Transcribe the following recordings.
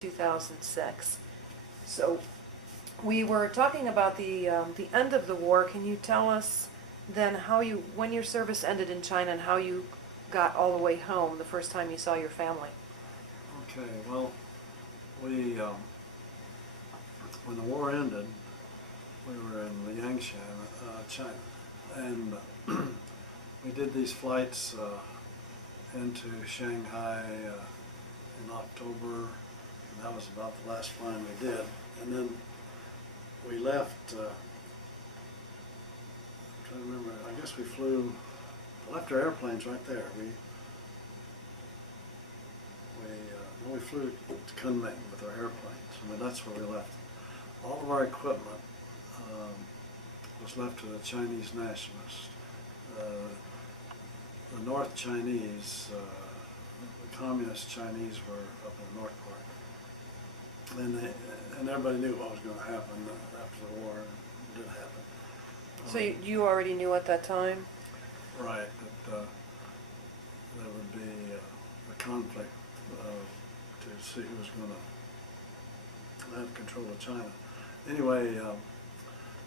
2006. So we were talking about the end of the war. Can you tell us then when your service ended in China and how you got all the way home the first time you saw your family? Okay, well, we, when the war ended, we were in Liangshan, China, and we did these flights into Shanghai in October, and that was about the last flying we did. And then we left, I'm trying to remember, I guess we left our airplanes right there. We flew to Kunming with our airplanes. I mean, that's where we left. All of our equipment was left to the Chinese nationalists. The North Chinese, the Communist Chinese were up in the North part. And everybody knew what was going to happen after the war, and it did happen. So you already knew at that time? Right, that there would be a conflict to see who was going to have control of China. Anyway,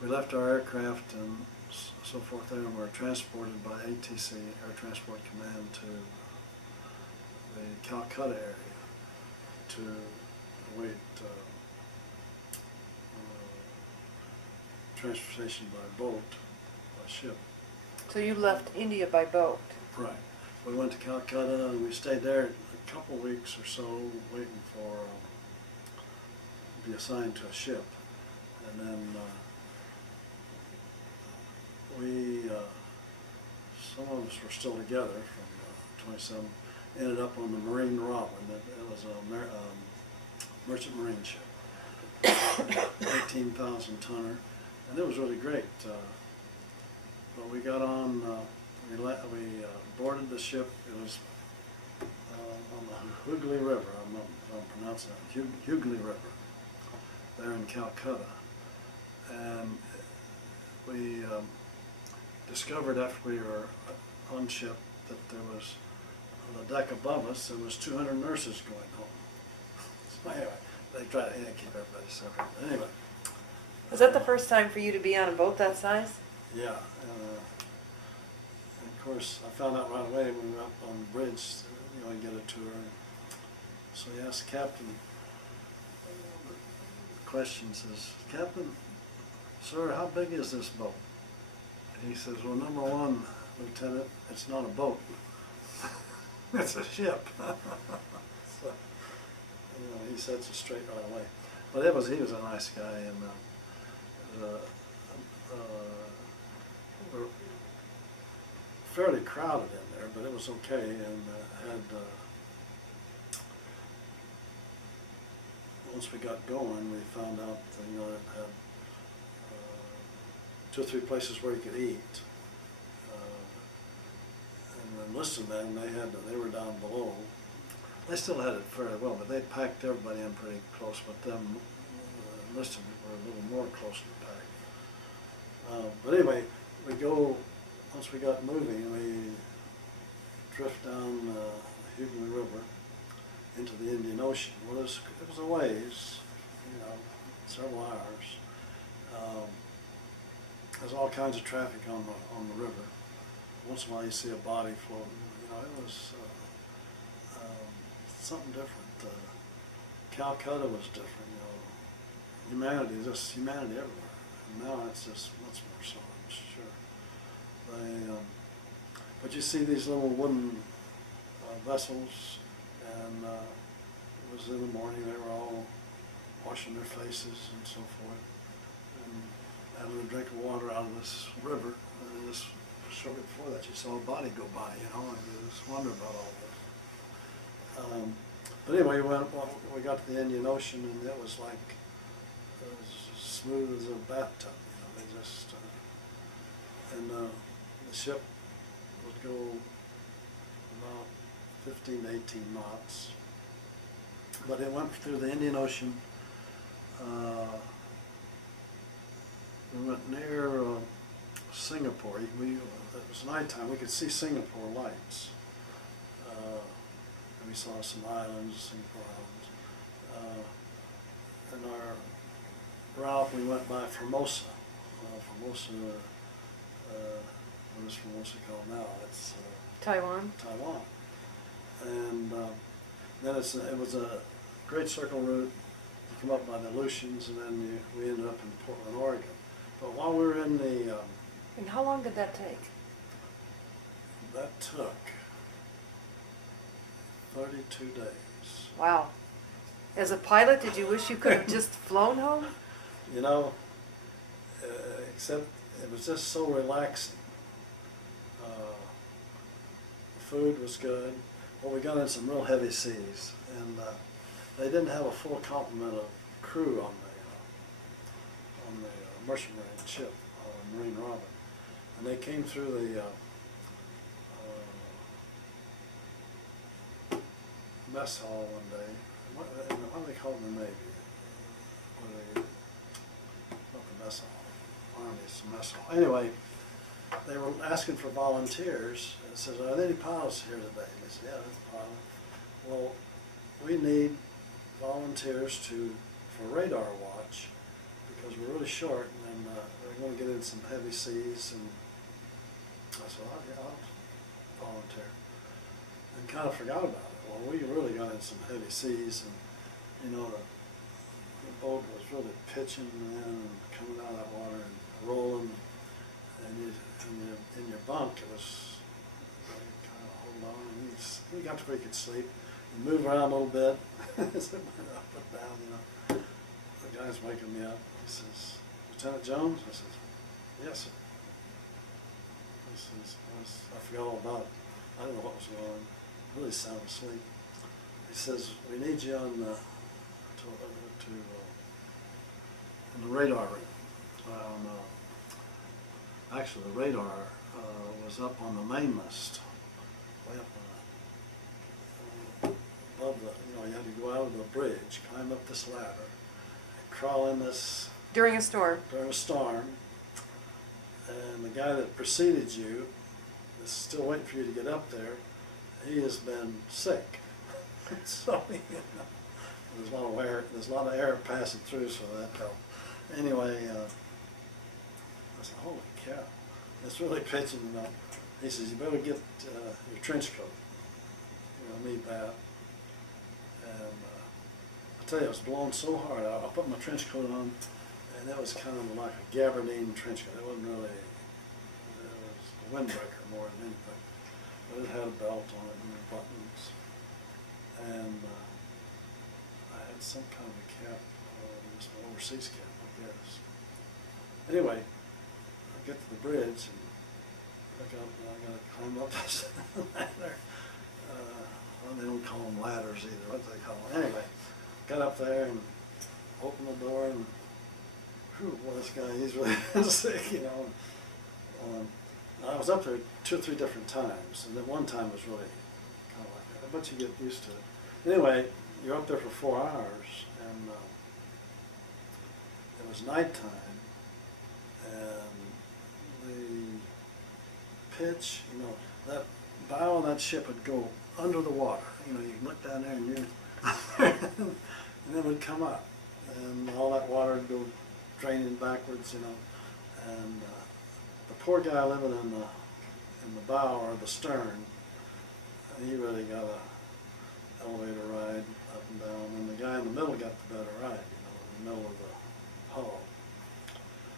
we left our aircraft and so forth there, and we were transported by ATC, Air Transport Command, to the Calcutta area to await transportation by boat, by ship. So you left India by boat? Right. We went to Calcutta and we stayed there a couple weeks or so, waiting for to be assigned to a ship. And then some of us were still together from 27, ended up on the Marine Robin. It was a merchant marine ship, 18,000 tonner, and it was really great. But we got on, we boarded the ship. It was on the Hooghly River, I'm not if I'm pronouncing it, Hooghly River, there in Calcutta. And we discovered after we were on ship that there was, on the deck above us, there was 200 nurses going home. So anyway, they try to keep everybody separate. But anyway. Was that the first time for you to be on a boat that size? Yeah. And of course, I found out right away when we were up on the bridge, you get a tour. So he asked the captain, the question says, "Captain, sir, how big is this boat?" And he says, "Well, number one, Lieutenant, it's not a boat. It's a ship." So, he sets it straight right away. But he was a nice guy, and we're fairly crowded in there, but it was okay, and once we got going, we found out that, it had 2 or 3 places where you could eat. And enlisted men, they were down below. They still had it fairly well, but they packed everybody in pretty close. But them enlisted were a little more closely packed. But anyway, once we got moving, we drift down the Hooghly River into the Indian Ocean. Well, it was a ways, several hours. There's all kinds of traffic on the river. Once in a while you see a body floating. It was something different. Calcutta was different. Humanity everywhere. And now it's just much more so, I'm sure. But you see these little wooden vessels, and it was in the morning. They were all washing their faces and so forth, and having a drink of water out of this river. And just shortly before that, you saw a body go by, and you just wonder about all this. But anyway, we got to the Indian Ocean, and it was like as smooth as a bathtub. They just and the ship would go about 15 to 18 knots, but it went through the Indian Ocean. We went near Singapore. It was nighttime. We could see Singapore lights. And we saw some islands, Singapore Islands. In our route, we went by Formosa. Formosa, what is Formosa called now? It's Taiwan? Taiwan. And then it was a great circle route. You come up by the Aleutians, and then we ended up in Portland, Oregon. But while we were in the, And how long did that take? that took 32 days. Wow. As a pilot, did you wish you could have just flown home? You know, except it was just so relaxing. The food was good. Well, we got in some real heavy seas, and they didn't have a full complement of crew on the Merchant Marine ship, Marine Robin, and they came through the mess hall one day. What do they call it in the Navy? Not the mess hall. Army, it's the mess hall. Anyway, they were asking for volunteers. It says, "Are there any pilots here today?" And they said, "Yeah, there's a pilot." Well, we need volunteers for radar watch because we're really short, and we're going to get in some heavy seas. And I said, I'll volunteer, and kind of forgot about it. Well, we really got in some heavy seas, and you know, the boat was really pitching and coming out of that water and rolling, and in your bunk it was kind of hold on, and you got to where you could sleep, and move around a little bit, so it went up and down, you know. The guy's waking me up. He says, "Lieutenant Jones?" I says, "Yes, sir." He says, I forgot all about it. I didn't know what was going on. Really sound asleep. He says, "We need you on in the radar room." Actually, the radar was up on the main mast, way up above you had to go out of the bridge, climb up this ladder, and crawl in this During a storm? during a storm, and the guy that preceded you is still waiting for you to get up there. He has been sick, so there's a lot of air passing through, so that helped. Anyway, I said, "Holy cow, it's really pitching, you know." He says, "You better get your trench coat. You're gonna need that." And I tell you, it was blowing so hard. I put my trench coat on, and it was kind of like a gabardine trench coat. It wasn't really, it was a windbreaker more than anything. But it had a belt on it and buttons. And I had some kind of a cap, just an overseas cap, I guess. Anyway, I get to the bridge and I got to climb up this ladder. Well, they don't call them ladders either. What do they call them? Anyway, got up there and opened the door, and whew, well, this guy, he's really sick, you know. I was up there 2 or 3 different times, and then one time was really kind of like that, but you get used to it. Anyway, you're up there for 4 hours, and it was nighttime, and the pitch, you know, that bow of that ship would go under the water. You know, you can look down there and you're and then it would come up, and all that water would go draining backwards, you know, and the poor guy living in the bow or the stern, he really got a elevator ride up and down, and the guy in the middle got the better ride, you know, in the middle of the hull.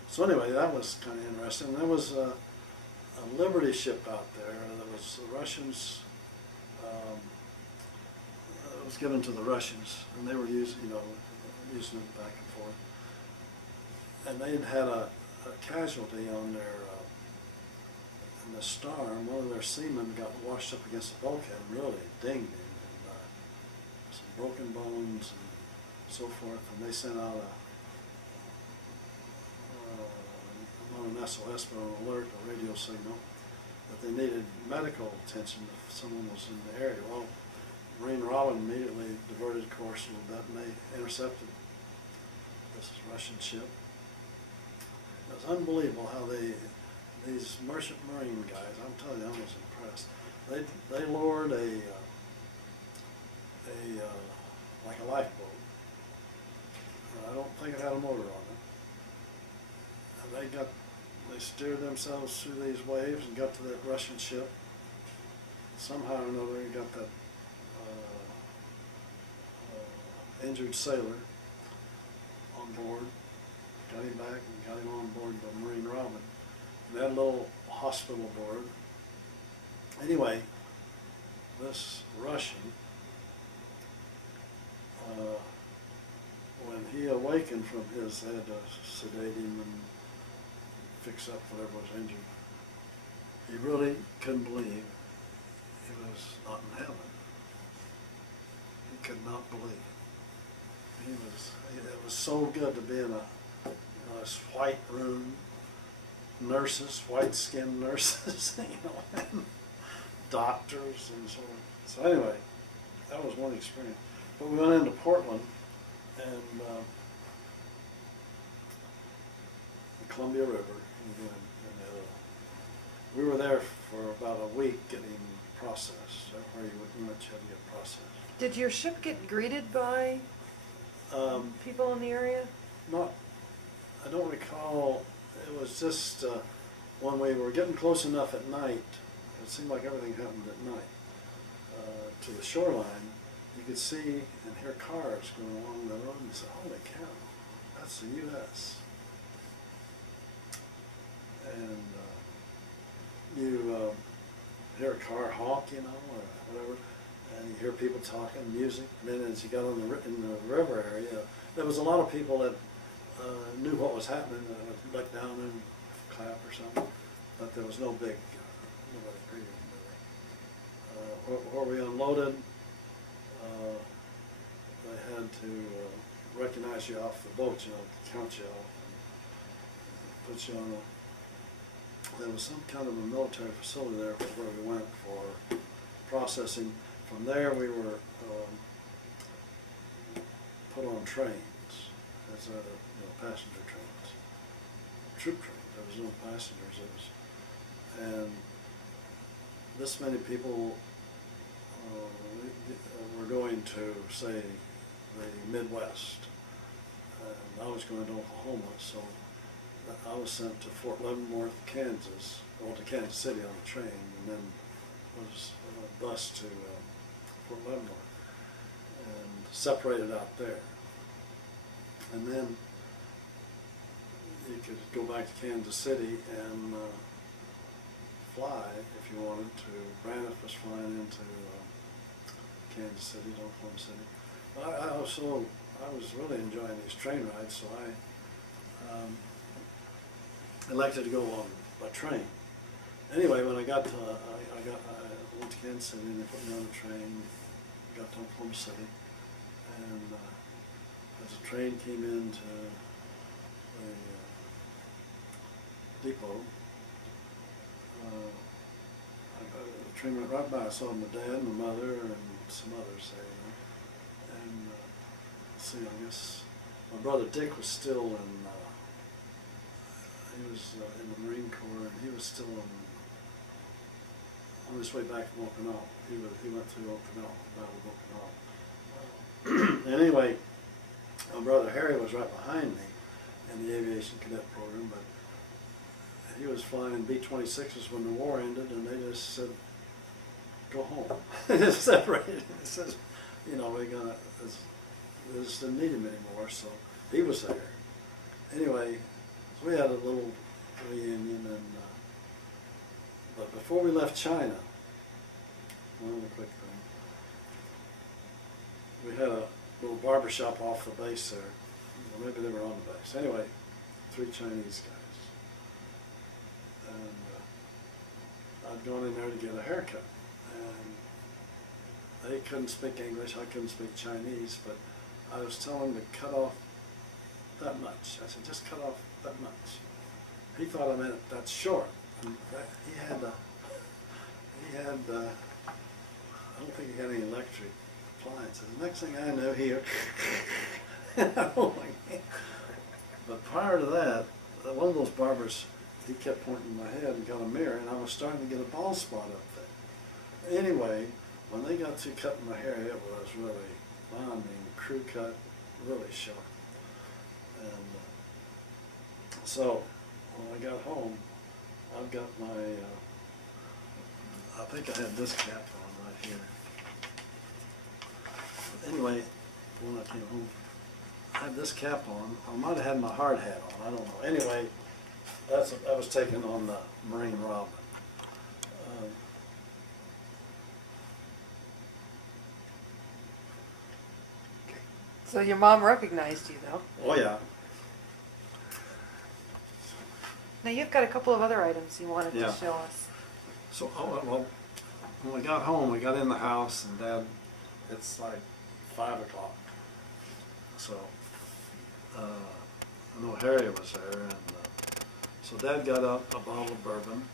So anyway, that was kind of interesting. There was a Liberty ship out there that was the Russians. It was given to the Russians, and they were using it back and forth. And they had a casualty on their in the storm. One of their seamen got washed up against the bulkhead and really dinged him, and some broken bones and so forth. And they sent out not an SOS, but an alert, a radio signal, that they needed medical attention if someone was in the area. Well, Marine Robin immediately diverted course a little bit, and they intercepted this Russian ship. It was unbelievable how these merchant marine guys, I'm telling you, I was impressed. They lowered like a lifeboat don't think it had a motor on it. And they steered themselves through these waves and got to that Russian ship. Somehow or another, he got that injured sailor on board, got him back and got him on board the Marine Robin. And that little hospital aboard. Anyway, this Russian, when he awakened from his, they had to sedate him and fix up whatever was injured. He really couldn't believe he was not in heaven. He could not believe. It was so good to be in this white room, nurses, white-skinned nurses, and doctors and so on. So anyway, that was one experience. But we went into Portland, and the Columbia River, and we were there for about a week getting processed, where you would much had to get processed. Did your ship get greeted by people in the area? I don't recall. It was just when we were getting close enough at night, it seemed like everything happened at night, to the shoreline, you could see and hear cars going along the road, and you said, holy cow, that's the U.S. And you hear a car honk, or whatever, and you hear people talking, music. And then as you got in the river area, there was a lot of people that knew what was happening and would look down and clap or something, but there was no big, nobody greeted really. Where we unloaded, they had to recognize you off the boat, count you off, and put you on there was some kind of a military facility there where we went for processing. From there we were put on trains, as passenger trains, troop trains. There was no passengers. And this many people were going to, say, the Midwest, and I was going to Oklahoma, so I was sent to Fort Leavenworth, Kansas, or to Kansas City on a train, and then was bused to Fort Leavenworth and separated out there. And then you could go back to Kansas City and fly if you wanted to. Braniff was flying into Kansas City, Oklahoma City. But I was really enjoying these train rides, so I elected to go on by train. Anyway, when I got to, I went to Kansas City and they put me on a train, got to Oklahoma City, and as the train came into the depot, the train went right by. I saw my dad and my mother and some others there, and let's see, I guess my brother Dick was still in. He was in the Marine Corps, and he was still on his way back from Okinawa. He went through Okinawa, Battle of Okinawa. Anyway, my brother Harry was right behind me in the aviation cadet program, but he was flying B-26s when the war ended, and they just said, go home. They just separated. It says, we just didn't need him anymore, so he was there. Anyway, we had a little reunion, and but before we left China, one other quick thing. We had a little barber shop off the base there. Or maybe they were on the base. Anyway, 3 Chinese guys, and I'd gone in there to get a haircut, and they couldn't speak English. I couldn't speak Chinese, but I was telling them to cut off that much. I said, just cut off that much. He thought I meant that's short. And he had I don't think he had any electric appliances. The next thing I knew, he but prior to that, one of those barbers, he kept pointing my head and got a mirror, and I was starting to get a bald spot up there. Anyway, when they got to cutting my hair, it was really, crew cut, really sharp. And so when I got home, I've got my, I think I had this cap on right here. But anyway, when I came home, I had this cap on. I might have had my hard hat on, I don't know. Anyway, that was taken on the Marine Robin. Um, So your mom recognized you though. Oh, yeah. Now you've got a couple of other items you wanted Yeah. to show us. So, well, when we got home, we got in the house, and Dad, it's like 5 o'clock. So, I know Harry was there, and so Dad got up a bottle of bourbon,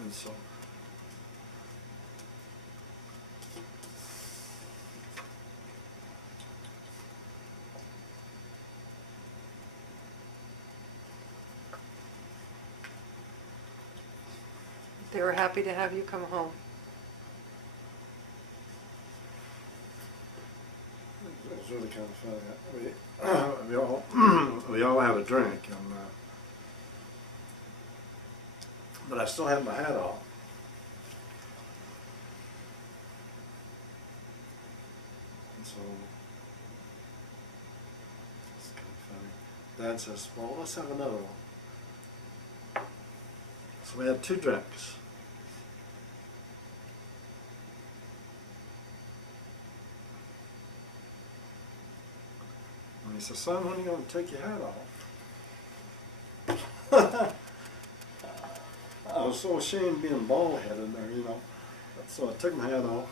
and so They were happy to have you come home. it was really kind of funny. We all we all had a drink, and but I still had my hat off. And so it's kind of funny. Dad says, "Well, let's have another one." So we had 2 drinks. And he says, "Son, when are you going to take your hat off?" I was so ashamed being bald headed there, you know. So I took my hat off.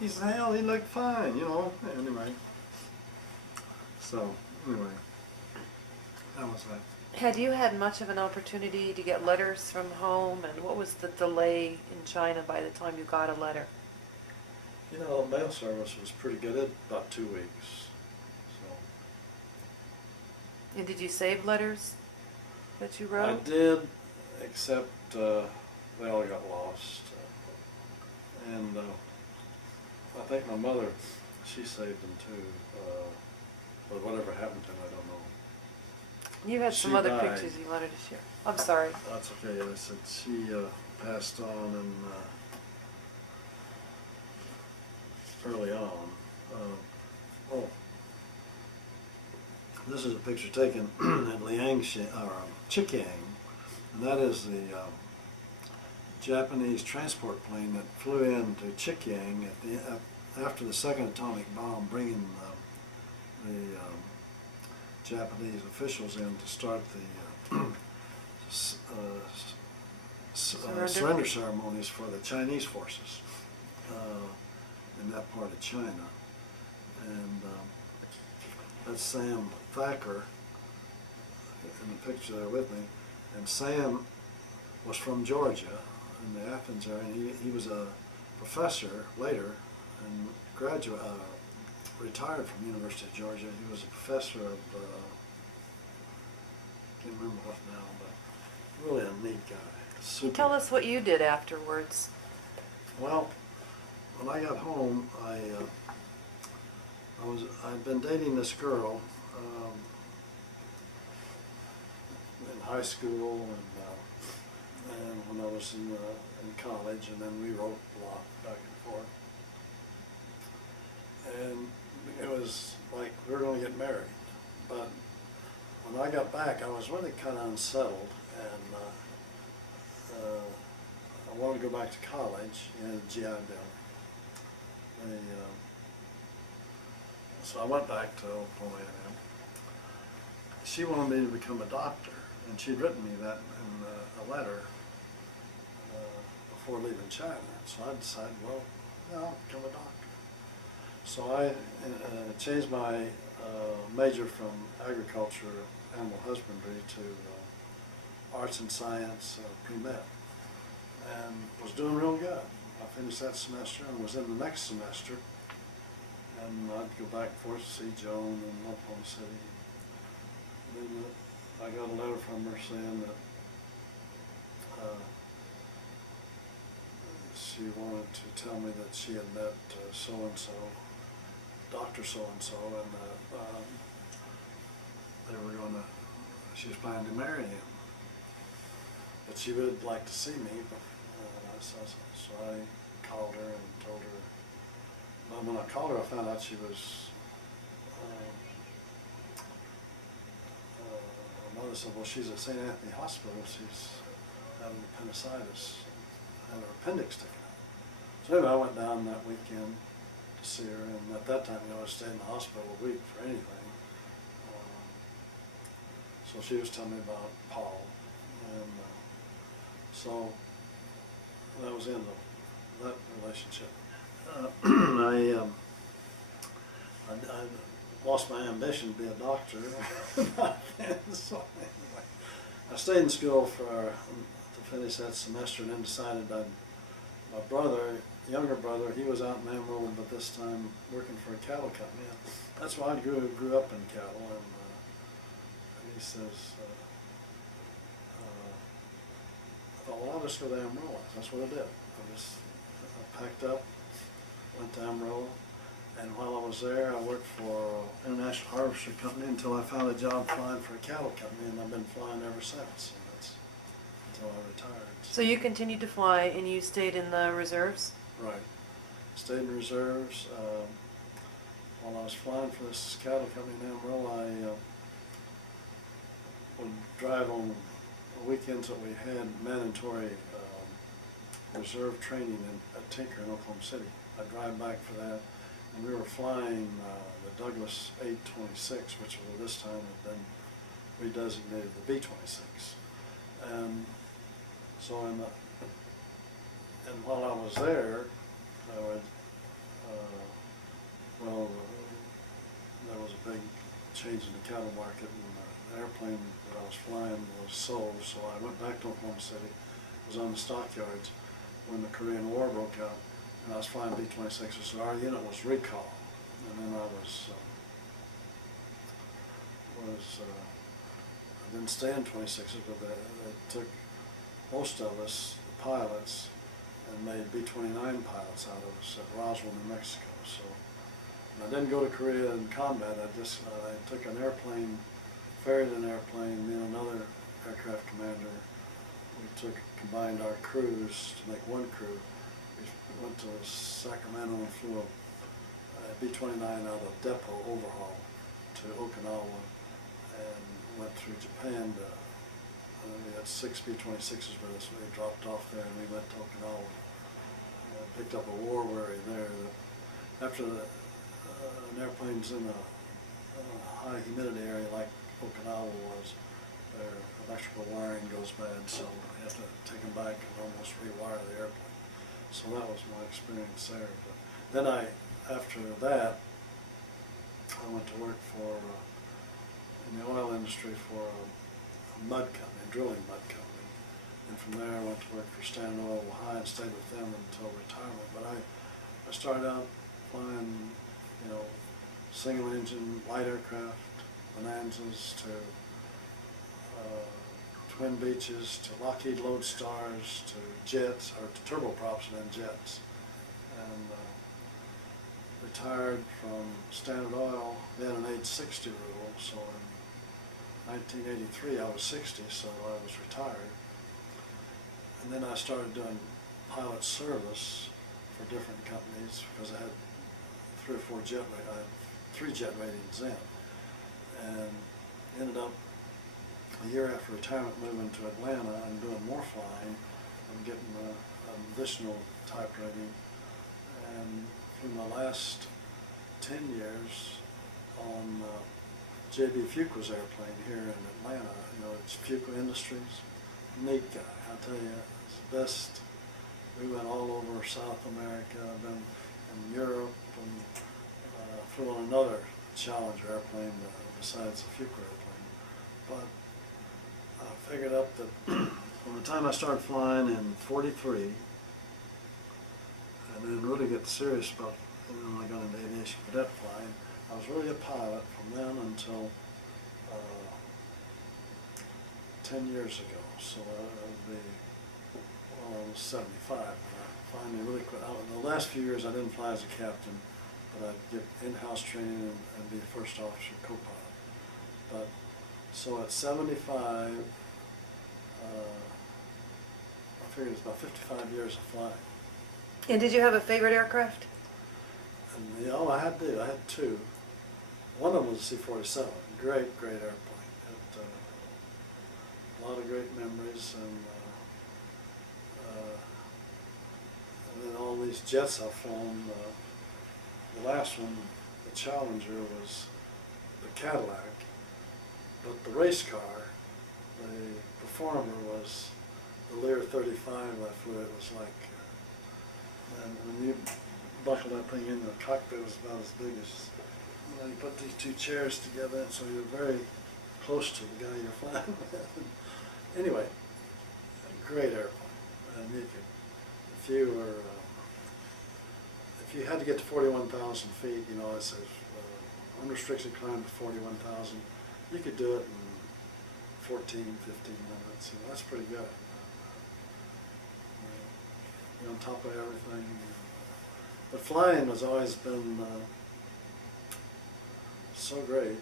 He said, "Hell, he looked fine, you know." Anyway. So, anyway. That was that. Had you had much of an opportunity to get letters from home, and what was the delay in China by the time you got a letter? You know, the mail service was pretty good. It about 2 weeks. So And did you save letters that you I wrote? did, except they all got lost. And I think my mother, she saved them too. But whatever happened to them, I don't know. You had some She other died. pictures you wanted to share. I'm sorry. That's okay. I said she passed on and early on. Oh, this is a picture taken at Chikyang, and that is the Japanese transport plane that flew into Chikyang after the second atomic bomb, bringing the Japanese officials in to start the surrender ceremonies for the Chinese forces in that part of China. And that's Sam Thacker in the picture there with me. And Sam was from Georgia in the Athens area, and he was a professor later and retired from University of Georgia. He was a professor of, can't remember what now, but really a neat guy. Can you tell us what you did afterwards? Well, when I got home, I'd been dating this girl in high school and when I was in college, and then we wrote a lot back and forth. And it was like we were going to get married, but when I got back, I was really kind of unsettled, and I wanted to go back to college in GI Bill. So I went back to Oklahoma A&M. She wanted me to become a doctor, and she'd written me that in a letter before leaving China. So I decided, well, yeah, I'll become a doctor. So I changed my major from agriculture, animal husbandry, to arts and science, pre-med, and was doing real good. I finished that semester and was in the next semester, and I'd go back and forth to see Joan in Oklahoma City. Then I got a letter from her saying that she wanted to tell me that she had met so-and-so, Dr. So-and-so, and she was planning to marry him. But she would like to see me, but so I called her and told her. But when I called her, I found out she was. Her mother said, "Well, she's at St. Anthony Hospital. She's having appendicitis, had her appendix taken out." So anyway, I went down that weekend to see her, and at that time, I stayed in the hospital a week for anything. So she was telling me about Paul, and so that was the end of that relationship. I lost my ambition to be a doctor. So anyway, I stayed in school to finish that semester, and then decided that my brother, younger brother, he was out in Amarillo, but this time working for a cattle company. That's why I grew up in cattle, and he says, I thought, well, I'll just go to Amarillo. That's what I did. I packed up, went to Amarillo, and while I was there, I worked for International Harvester Company until I found a job flying for a cattle company, and I've been flying ever since. And that's until I retired. So you continued to fly, and you stayed in the reserves? Right. Stayed in reserves. While I was flying for this cattle company in Amarillo, I would drive on weekends that we had mandatory reserve training at Tinker in Oklahoma City. I'd drive back for that, and we were flying the Douglas 826, which at this time had been redesignated the B-26. And so and while I was there, I would, there was a big change in the cattle market, and the airplane that I was flying was sold, so I went back to Oklahoma City, was on the stockyards when the Korean War broke out, and I was flying B-26s, so our unit was recalled, and then I didn't stay in 26s, but they took most of us, the pilots, and made B-29 pilots out of us at Roswell, New Mexico. So I didn't go to Korea in combat. I took an airplane, ferried an airplane, me and another aircraft commander. We combined our crews to make one crew. We went to Sacramento and flew a B-29 out of depot overhaul to Okinawa, and went through Japan. We had 6 B-26s with us. We dropped off there, and we went to Okinawa. Picked up a war worry there. After an airplane's in a high humidity area like Okinawa was, their electrical wiring goes bad, so you have to take them back and almost rewire the airplane. So that was my experience there. But then after that, I went to work in the oil industry for a mud company, a drilling mud company. And from there I went to work for Standard Oil High and stayed with them until retirement. But I started out flying, single engine light aircraft, Bonanzas, to Twin Beaches, to Lockheed Lodestars, to jets, or to turboprops and then jets. And retired from Standard Oil. They had an age 60 rule, so in 1983 I was 60, so I was retired. And then I started doing pilot service for different companies because I had 3 or 4 jet ratings. I had 3 jet ratings in, and ended up a year after retirement moving to Atlanta and doing more flying and getting an additional type rating. And through my last 10 years on J.B. Fuqua's airplane here in Atlanta, it's Fuqua Industries. Neat guy, I tell you, it's the best. We went all over South America. I've been in Europe, and flew on another Challenger airplane besides the Fuqua airplane. But I figured out that from the time I started flying in '43, and then really get serious about when I got into aviation cadet flying, I was really a pilot from then until 10 years ago. So that would be, I was 75 when I finally really quit. In the last few years I didn't fly as a captain, but I'd get in-house training and be a first officer co-pilot. But So at 75, I figured it's about 55 years of flying. And did you have a favorite aircraft? And I had two. One of them was a C-47, great airplane. It, a lot of great memories, and then all these jets I've flown. The last one, the Challenger, was the Cadillac, but the race car, the Performer, was the Lear 35 I flew. It was like, and when you buckle that thing in, the cockpit was about as big as, you put these two chairs together, and so you're very close to the guy you're flying with. Anyway, great airplane. And you could, if you had to get to 41,000 feet, it says unrestricted climb to 41,000, you could do it in 14, 15 minutes. That's pretty good. You're on top of everything. But flying has always been so great.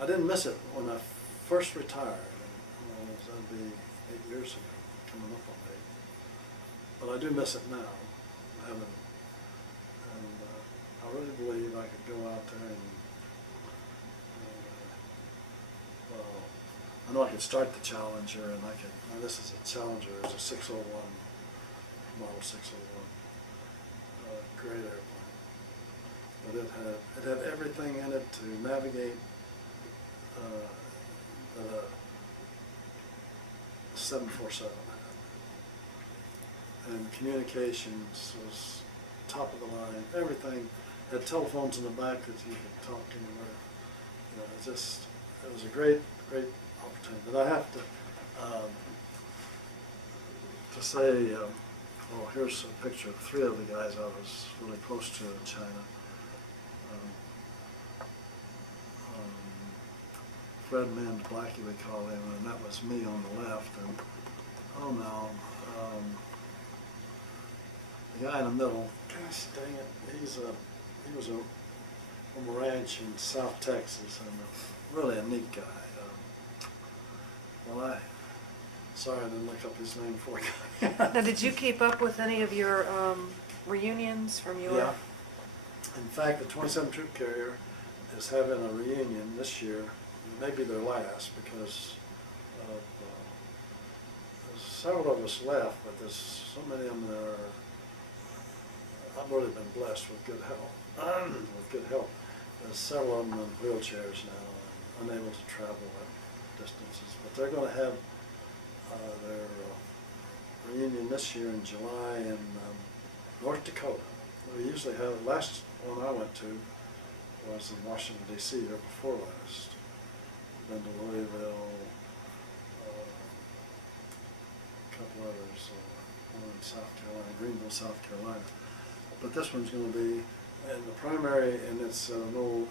I didn't miss it when I first retired. That'd be 8 years ago, coming up on 8. But I do miss it now. I really believe I could go out there and, well, I know I could start the Challenger, and this is a Challenger, it's a 601, model 601, great airplane. But it had everything in it to navigate that a 747 had. And communications was top of the line, everything. Had telephones in the back that you could talk anywhere. It was a great opportunity. But I have to say, here's a picture of 3 of the guys I was really close to in China. Fred Mims, Blackie we call him, and that was me on the left. And the guy in the middle, gosh dang it, he was from a ranch in South Texas, and really a neat guy. Sorry I didn't look up his name for you. Now, did you keep up with any of your reunions from your? Yeah. In fact, the 27 Troop Carrier is having a reunion this year. It may be their last because several of us left, but there's so many of them that are. I've really been blessed with good health. There's several of them in wheelchairs now and unable to travel at distances. But they're going to have their reunion this year in July in North Dakota. We usually have, the last one I went to was in Washington, D.C., there before last. Been to Louisville, a couple others, one in South Carolina, Greenville, South Carolina. But this one's going to be in the primary, and it's an old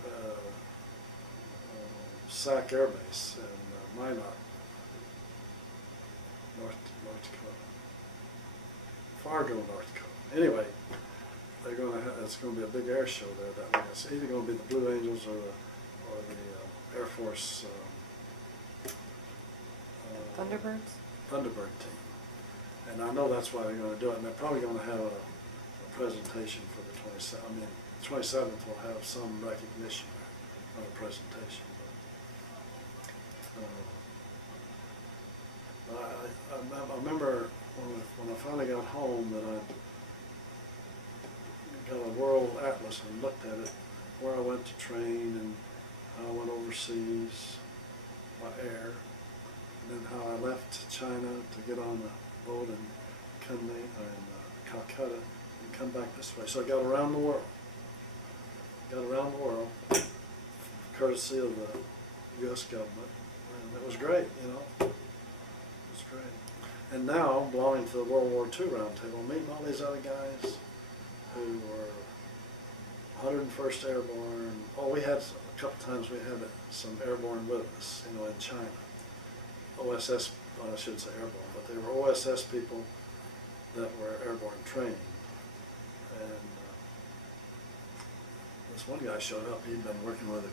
SAC Air Base in Minot, North Dakota. Fargo, North Dakota. Anyway, it's going to be a big air show there. That way, it's either going to be the Blue Angels or the Air Force Thunderbird team. And I know that's why they're going to do it. And they're probably going to have a presentation for the 27th. I mean, the 27th will have some recognition, not a presentation. But I remember when I finally got home that I got a world atlas and looked at it, where I went to train and how I went overseas by air, and then how I left China to get on the boat in Kunming and Calcutta and come back this way. So I got around the world. Courtesy of the U.S. government, and it was great, It was great. And now, belonging to the World War II Roundtable, meeting all these other guys who were 101st Airborne. We had a couple times we had some airborne with us, in China. OSS, I shouldn't say airborne, but they were OSS people that were airborne trained. And this one guy showed up. He'd been working with the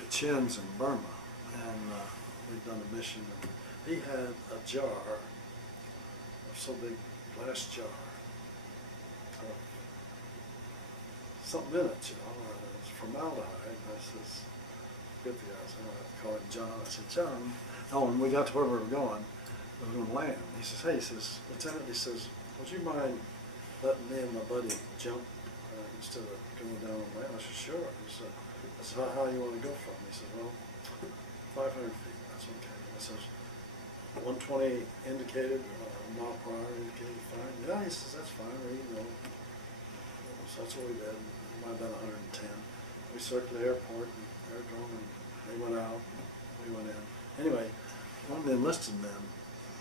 Kachins in Burma, and we'd done a mission, and he had a jar, a so big glass jar, of something in it, it's formaldehyde. And I says, good the guy, I called him John. I said, John, oh, when we got to where we were going to land. He says, hey, he says, Lieutenant, he says, would you mind letting me and my buddy jump instead of going down on land? I said, sure. He said, I said, how you want to go from? He said, well, 500 feet, that's okay. I says, 120 indicated, mile per hour indicated, fine. Yeah, he says, that's fine, so that's what we did. It might have been 110. We circled the airport and aerodrome, and they went out, we went in. Anyway, one of the enlisted men,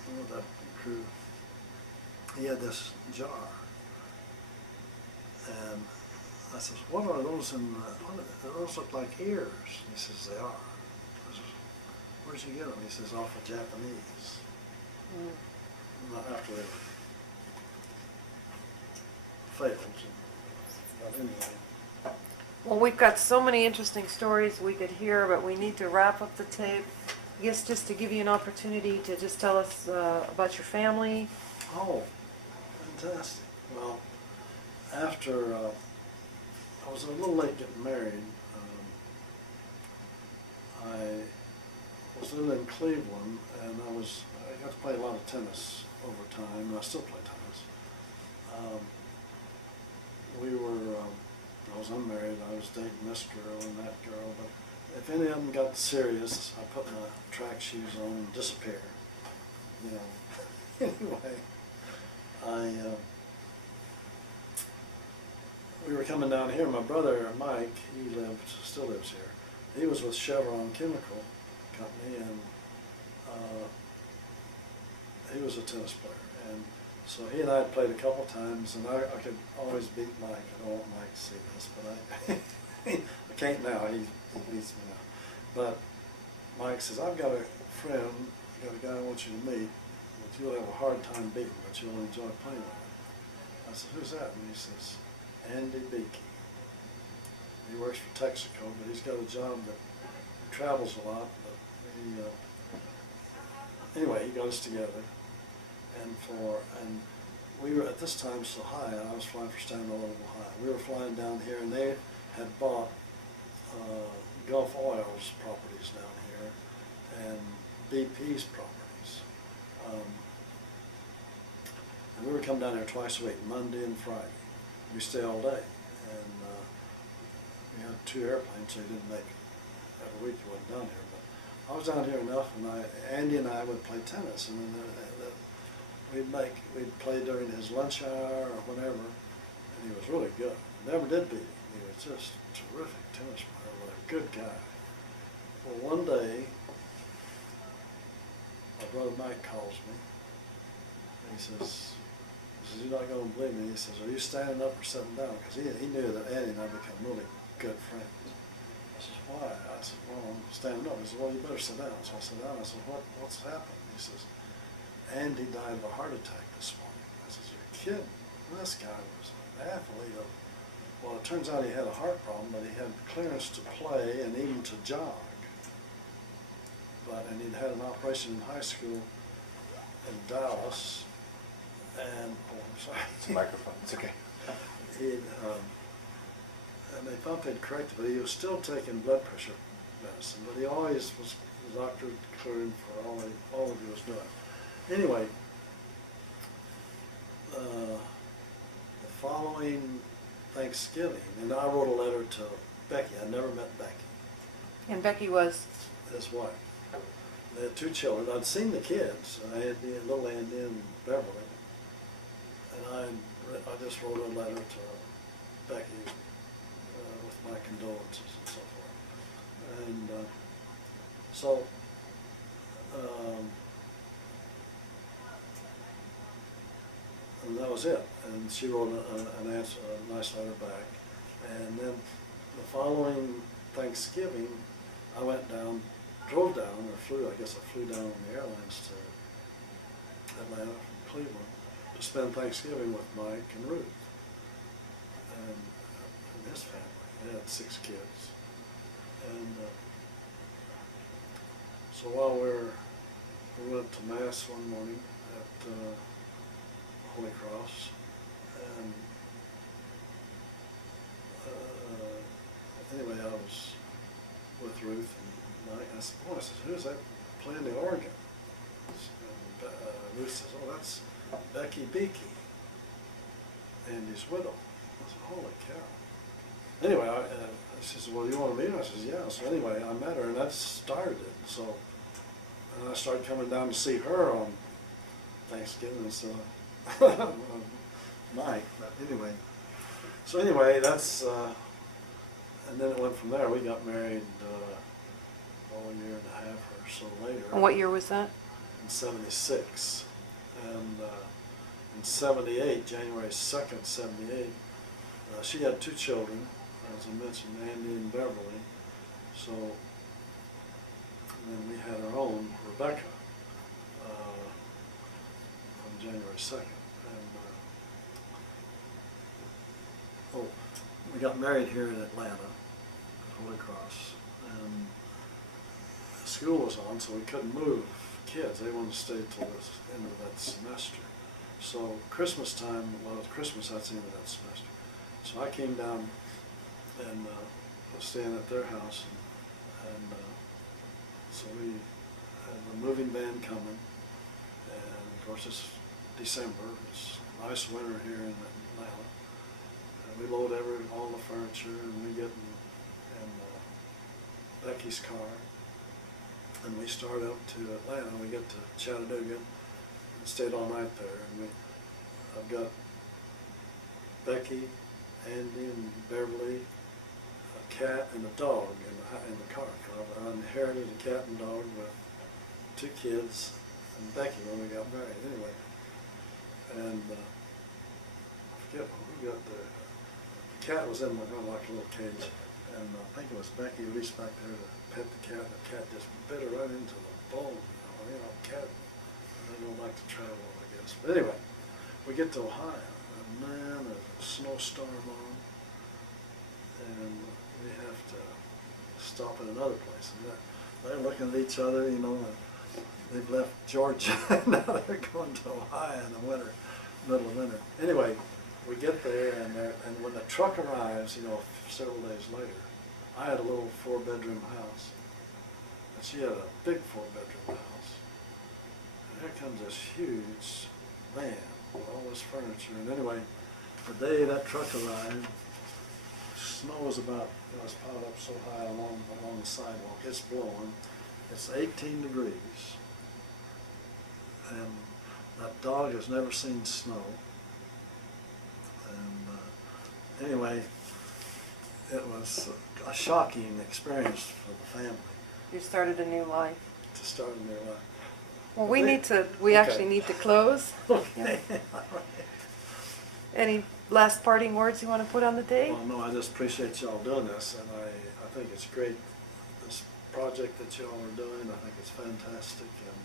one of that crew, he had this jar. And I says, what are those those look like ears? He says, they are. I says, where'd you get them? He says, off of Japanese. Not after they were failed. But anyway. Well, we've got so many interesting stories we could hear, but we need to wrap up the tape. I guess just to give you an opportunity to just tell us about your family. Oh, fantastic. Well, after I was a little late getting married, I was living in Cleveland, and I got to play a lot of tennis over time, and I still play tennis. I was unmarried, I was dating this girl and that girl, but if any of them got serious, I put my track shoes on and disappeared. Anyway, we were coming down here. My brother Mike, he still lives here. He was with Chevron Chemical Company, and he was a tennis player. And so he and I had played a couple times, and I could always beat Mike. I don't want Mike to see this, but I can't now. He beats me now. But Mike says, I've got a friend, I've got a guy I want you to meet, but you'll have a hard time beating, but you'll enjoy playing with him. I said, who's that? And he says, Andy Beakey. He works for Texaco, but he's got a job that he travels a lot. But anyway, he got us together, and we were at this time so high. I was flying for Stanley High. We were flying down here, and they had bought Gulf Oil's properties down here and BP's properties. And we would come down here twice a week, Monday and Friday. We stay all day, and we had 2 airplanes, so he didn't make it. Every week he wasn't down here, but I was down here enough, and Andy and I would play tennis, and then we'd play during his lunch hour or whatever, and he was really good. Never did beat him. He was just a terrific tennis player, a good guy. Well, one day, my brother Mike calls me, and he says, you're not going to believe me. He says, are you standing up or sitting down? Because he knew that Andy and I become really good friends. I said, why? I said, well, I'm standing up. He said, well, you better sit down. So I sat down. I said, what's happened? He says, Andy died of a heart attack this morning. I said, you're kidding. Well, this guy was an athlete. Well, it turns out he had a heart problem, but he had clearance to play and even to jog. And he'd had an operation in high school in Dallas. And, I'm sorry. It's a microphone, it's okay. And they thought they'd corrected, but he was still taking blood pressure medicine. But he always was, the doctor cleared him for all that he was doing. Anyway, the following Thanksgiving, and I wrote a letter to Becky. I never met Becky. And Becky was? His wife. They had 2 children. I'd seen the kids. I had little Andy and Beverly. And I just wrote a letter to Becky with my condolences and so forth. And and that was it. And she wrote an answer, a nice letter back. And then the following Thanksgiving, I went down, drove down, or flew, I guess I flew down on the airlines to Atlanta from Cleveland to spend Thanksgiving with Mike and Ruth and his family. They had 6 kids. And So while we went to Mass one morning at Holy Cross, and anyway, I was with Ruth and Mike, and I said, "Oh," I said, "who's that playing the organ?" And Ruth says, "Oh, that's Becky Beakey, Andy's widow." I said, "Holy cow." Anyway, she said, "Well, you want to meet her?" I said, "Yeah." So anyway, I met her, and that started it. So, and I started coming down to see her on Thanksgiving, so Mike. But anyway, so anyway, that's and then it went from there. We got married a year and a half or so later. And what year was that? In '76, and in '78, January 2nd, '78, she had 2 children, as I mentioned, Andy and Beverly. So, and then we had our own, Rebecca, on January 2nd. And, oh, we got married here in Atlanta, at Holy Cross. And school was on, so we couldn't move kids. They wanted to stay till the end of that semester. So Christmas time, well, Christmas, that's the end of that semester. So I came down and was staying at their house, and so we had the moving van coming, and of course it's December, it's nice winter here in Atlanta, and we load all the furniture, and we get in Becky's car, and we start up to Atlanta, and we get to Chattanooga, and stayed all night there, and I've got Becky, Andy, and Beverly, a cat and a dog in the car. I inherited a cat and dog with 2 kids and Becky when we got married. Anyway, and I forget who got the cat was in like a little cage, and I think it was Becky reached back there to pet the cat, and the cat just bit her right into the bone. Cat, they don't like to travel, I guess. But anyway, we get to Ohio, and man, there's a snowstorm on, and we have to stop at another place. And they're looking at each other, and they've left Georgia, now they're going to Ohio in the winter, middle of winter. Anyway, we get there, and when the truck arrives, several days later, I had a little 4-bedroom house, and she had a big 4-bedroom house. And here comes this huge van with all this furniture. And anyway, the day that truck arrived, snow was was piled up so high along the sidewalk. It's blowing. It's 18 degrees. And that dog has never seen snow. And anyway, it was a shocking experience for the family. You started a new life. To start a new life. Well, we actually need to close. Okay. Any last parting words you want to put on the tape? Well, no, I just appreciate y'all doing this, and I think it's great, this project that y'all are doing. I think it's fantastic, and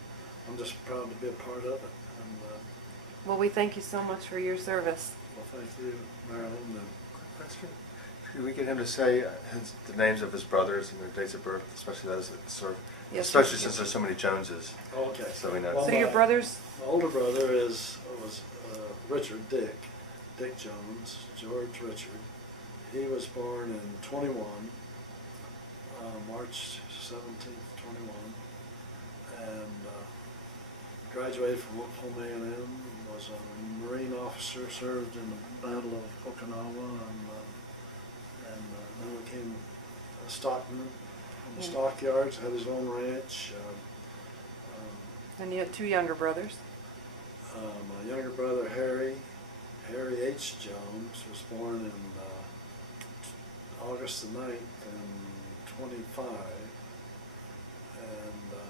I'm just proud to be a part of it. And Well, we thank you so much for your service. well, thank you, Marilyn. And Quick question. Should we get him to say the names of his brothers and their dates of birth, especially those that serve, Yes, especially sir. since there's so many Joneses? okay. So we know. Well, So your brothers, My older brother was Richard Dick Jones, George Richard. He was born in 21, March 17th, 21, and graduated from Oklahoma A&M, was a Marine officer, served in the Battle of Okinawa, and then became a stockman in the stockyards, had his own ranch. and you had 2 younger brothers. My younger brother, Harry H. Jones, was born in August the 9th in 25, and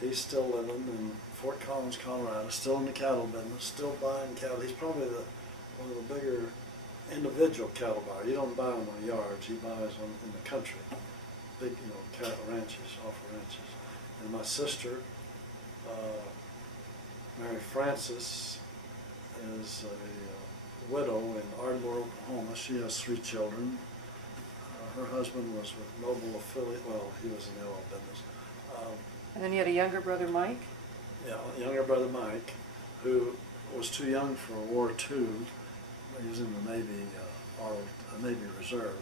he's still living in Fort Collins, Colorado, still in the cattle business, still buying cattle. He's probably one of the bigger individual cattle buyers. He don't buy them on yards, he buys them in the country, big, cattle ranches, off ranches. And my sister, Mary Frances, is a widow in Ardmore, Oklahoma. She has 3 children. Her husband was with Noble Affiliate, well, he was in the oil business. And then you had a younger brother, Mike? Yeah, younger brother Mike, who was too young for War II. He was in the Navy, Navy Reserve.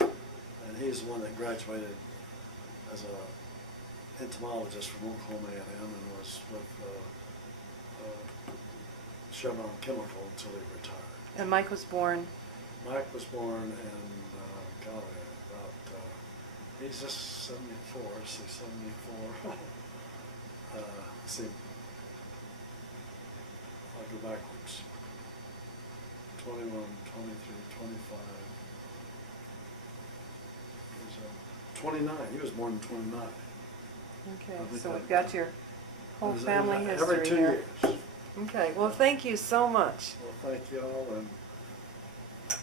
And he's the one that graduated as a entomologist from Oklahoma A&M and was with Chevron Chemical until he retired. And Mike was born, Mike was born in, golly, about, he's just 74, see, 74. See, I'll go backwards. 21, 23, 25. He's, 29, he was born in 29. okay, I think so that- we've got your whole It was family every history 2 here. years. Okay, well, thank you so much. Well, thank you all, and I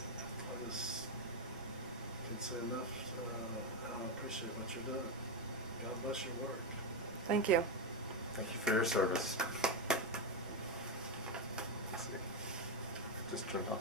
just can't say enough, how I appreciate what you're doing. God bless your work. Thank you. Thank you for your service. Let's see. Just turned off.